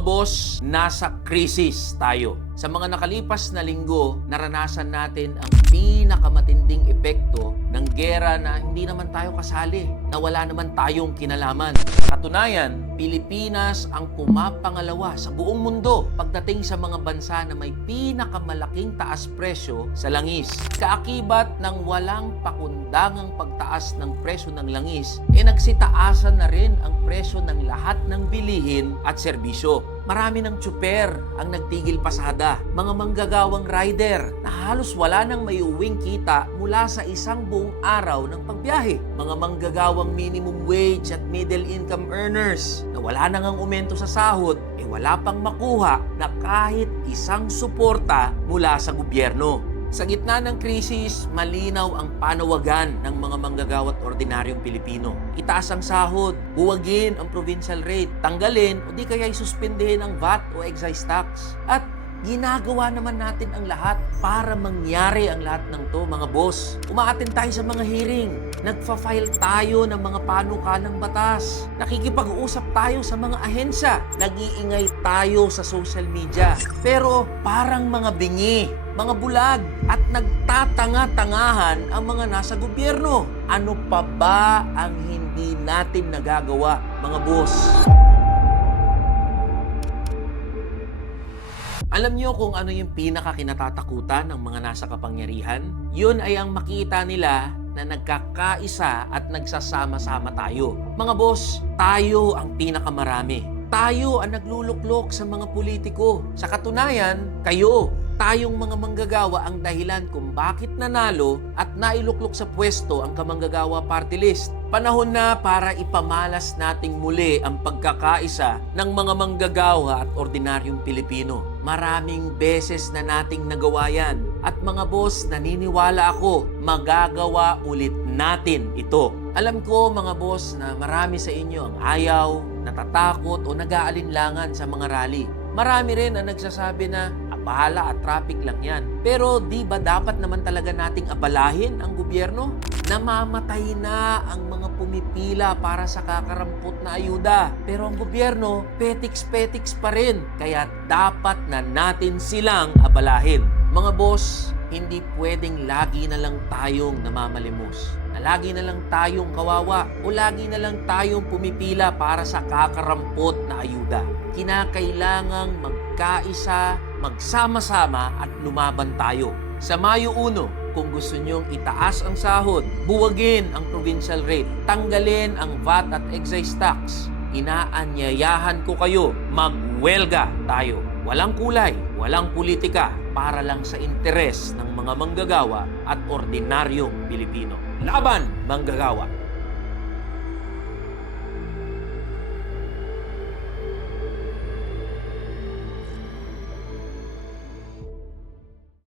Mga boss, nasa krisis tayo. Sa mga nakalipas na linggo, naranasan natin ang pinakamatinding epekto ng gera na hindi naman tayo kasali, na wala naman tayong kinalaman. Katunayan, Pilipinas ang pumapangalawa sa buong mundo pagdating sa mga bansa na may pinakamalaking taas presyo sa langis. Kaakibat ng walang pakundangang pagtaas ng presyo ng langis, nagsitaasan na rin ang presyo ng lahat ng bilihin at serbisyo. Marami ng tsuper ang nagtigil pasada, mga manggagawang rider na halos wala nang maiuwing kita mula sa isang buong araw ng pagbiyahe. Mga manggagawang minimum wage at middle income earners na wala nang ang umento sa sahod, wala pang makuha na kahit isang suporta mula sa gobyerno. Sa gitna ng krisis, malinaw ang panawagan ng mga manggagawa at ordinaryong Pilipino. Itaas ang sahod, buwagin ang provincial rate, tanggalin o di kaya isuspendehin ang VAT o excise tax. At ginagawa naman natin ang lahat para mangyari ang lahat ng to, mga boss. Umaattend tayo sa mga hearing. Nagfa-file tayo ng mga panukalang batas. Nakikipag-usap tayo sa mga ahensya. Nag-iingay tayo sa social media. Pero parang mga bingi, mga bulag, at nagtatanga-tangahan ang mga nasa gobyerno. Ano pa ba ang hindi natin nagagawa, mga boss? Alam niyo kung ano yung pinakakinatatakutan ng mga nasa kapangyarihan? Yun ay ang makita nila na nagkakaisa at nagsasama-sama tayo. Mga boss, tayo ang pinakamarami. Tayo ang nagluluklok sa mga politiko. Sa katunayan, kayo, tayong mga manggagawa ang dahilan kung bakit nanalo at nailuklok sa pwesto ang Kamanggagawa Party List. Panahon na para ipamalas nating muli ang pagkakaisa ng mga manggagawa at ordinaryong Pilipino. Maraming beses na nating nagawa yan. At mga boss, naniniwala ako, magagawa ulit natin ito. Alam ko mga boss na marami sa inyo ang ayaw, natatakot o nag-aalinlangan sa mga rally. Marami rin ang nagsasabi na bahala at traffic lang yan. Pero di ba dapat naman talaga nating abalahin ang gobyerno? Namamatay na ang mga pumipila para sa kakarampot na ayuda. Pero ang gobyerno, petiks-petiks pa rin. Kaya dapat na natin silang abalahin. Mga boss, hindi pwedeng lagi na lang tayong namamalimos. Na lagi na lang tayong kawawa o lagi na lang tayong pumipila para sa kakarampot na ayuda. Kinakailangang magkaisa, magsama-sama at lumaban tayo. Sa Mayo 1, kung gusto nyong itaas ang sahod, buwagin ang provincial rate, tanggalin ang VAT at excise tax, inaanyayahan ko kayo, magwelga tayo. Walang kulay, walang politika, para lang sa interes ng mga manggagawa at ordinaryong Pilipino. Laban, manggagawa!